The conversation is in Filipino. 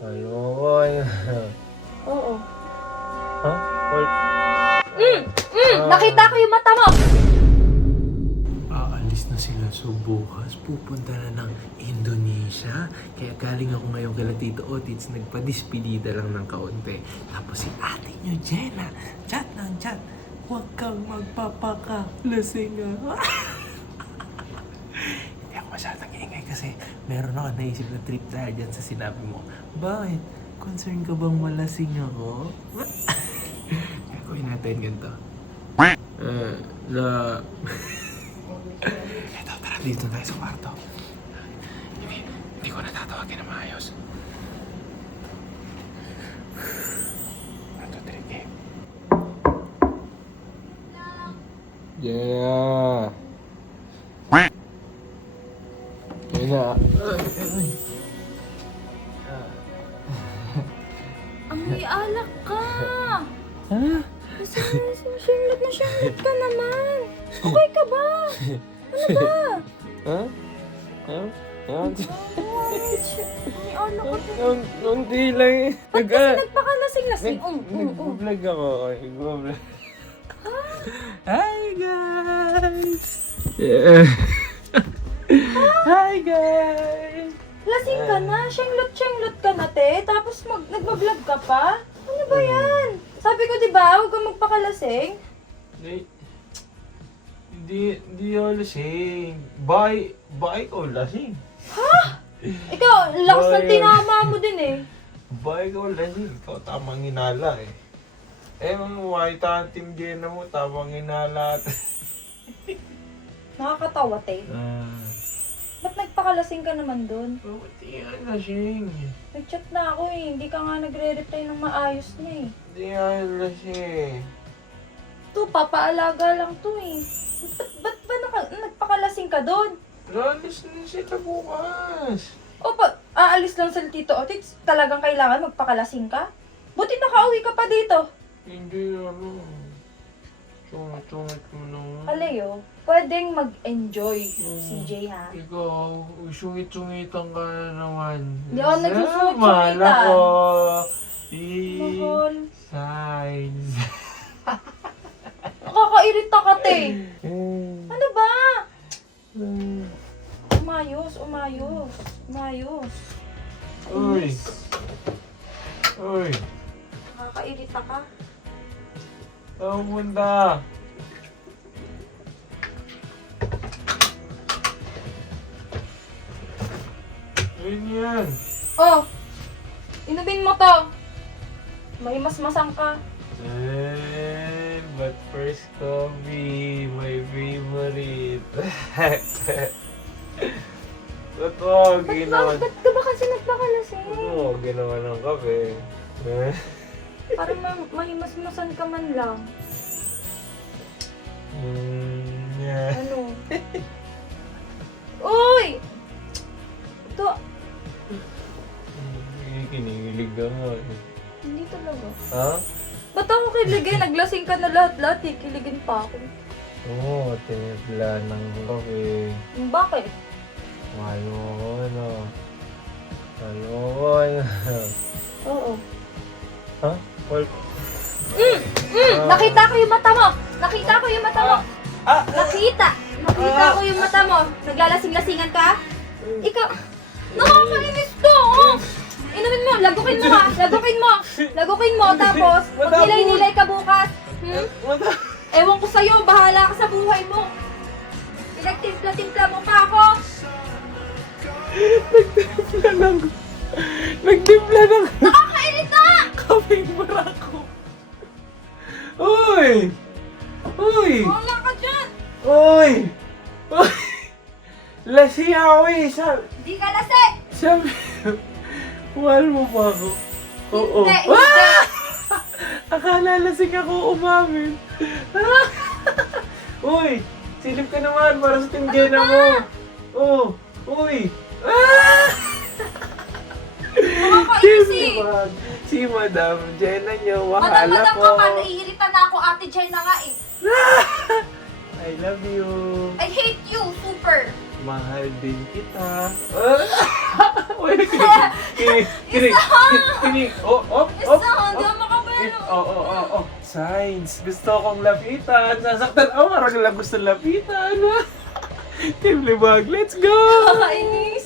Ayoko. Oo. Ha? What? Nakita ko yung mata mo! Aalis na sila. So bukas pupunta na ng Indonesia. Kaya galing ako ngayon kala Tito Otits. Nagpa-dispedida lang ng kaunti. Tapos si ate nyo, Jenna, chat ng chat. Huwag kang magpapaka-lasing ah. Hindi ako masyadong ingay kasi meron ako naisip na trip dahil dyan sa sinabi mo. Bakit? Concern ka bang malasing ako? Gagawin natin ganito. Ito, tara dito tayo sa kwarto. Hindi ko natatawagin na maayos. Ito, trike. Yeah. Yeah. Amoy alak ka! Ha? Charlotte na Charlotte ka naman! Okay ka ba? Ano ba? Ha? Ha? Yan. Amoy alak ka. Hindi lang eh. Ba't kasi nagpakalasing-lasing? Nag-vlog ako. Nag-vlog. Hi guys! Yeah. Hi guys! Lasing ka na, Charlotte ka na te, tapos nagbablog ka pa? Ano ba yan? Sabi ko diba, huwag kang magpakalasing. Hindi ako lasing. Bye ko lasing. Ha? Ikaw, lakas ng tinama mo din eh. Bye ko lasing. Ikaw tamang hinala eh. White team din mo, tamang hinala. Nakakatawa te. Ba't nagpakalasing ka naman dun? Hindi nga lasing. Nag-chat na ako eh, hindi ka nga nagre-reply ng maayos na eh. Hindi nga lasing. To, papaalaga lang to eh. Ba't ba nagpakalasing ka dun? Lalis na sila bukas. O aalis lang sa Tito Otits, talagang kailangan magpakalasing ka? Buti nakauwi ka pa dito. Hindi Tungit mo naman. Aleo, pwedeng mag-enjoy, CJ ha? Ikaw, sungit-sungitan ka na naman. Hindi ako nagsusungit-sungitan. Mahal ako. Mahal. Signs. Nakakairita ka, te. Ano ba? Umayos. Uy. Uy. Nakakairita ka. Saan punta? Ayun yan. Oh, inumin mo to. May masmasang ka. But first coffee, my favorite. Totoo, ginawa. Ba't ka ba kasi nagpakalasing? Totoo, ginawa ng kape. Para mahimasmasan ka man lang. Yeah. Ano? Uy! Ito, Kinikilig ka nga eh. hindi talaga. Ha? Ba't ako kiligin? Naglasing ka na lahat-lahat eh. Kiligin pa ako. Oo, tinipla ng kape. Bakit? Ayoko. Oo. Ha? Well, Nakita ko yung mata mo! Nakita ko yung mata mo! Nakita ko yung mata mo! Naglalasing-lasingan ka? Ikaw, nakakainis to! Oh! Inumin mo, lagukin mo, tapos magnilay-nilay ka bukas. Ewan ko sa'yo, bahala ka sa buhay mo. Pinagtimpla-timpla mo pa ako. Nagtimpla ng Nakakairita! kapeng barako. Uy! Wala ka dyan! Uy! Lasing ako eh. Di ka lasing! Sabi, mahal mo pa ako? Oo. Hindi. Akala lasing ako umamin. Uy! Silip ka naman para sa tinggena mo. Oh! Uy! Nakakainis eh. Si Madam Jenna niyo, wahala Madam ko. ka pa, naiirita na ako, Ate Jenna nga eh. I love you. I hate you, super. Mahal din kita. Uy, kinig. Oh. Hindi ako makapalo. Oh. Signs. Gusto kong lapitan. Sasaktan. Parang lang gusto lapitan. Team Libag, let's go! Nakakainis.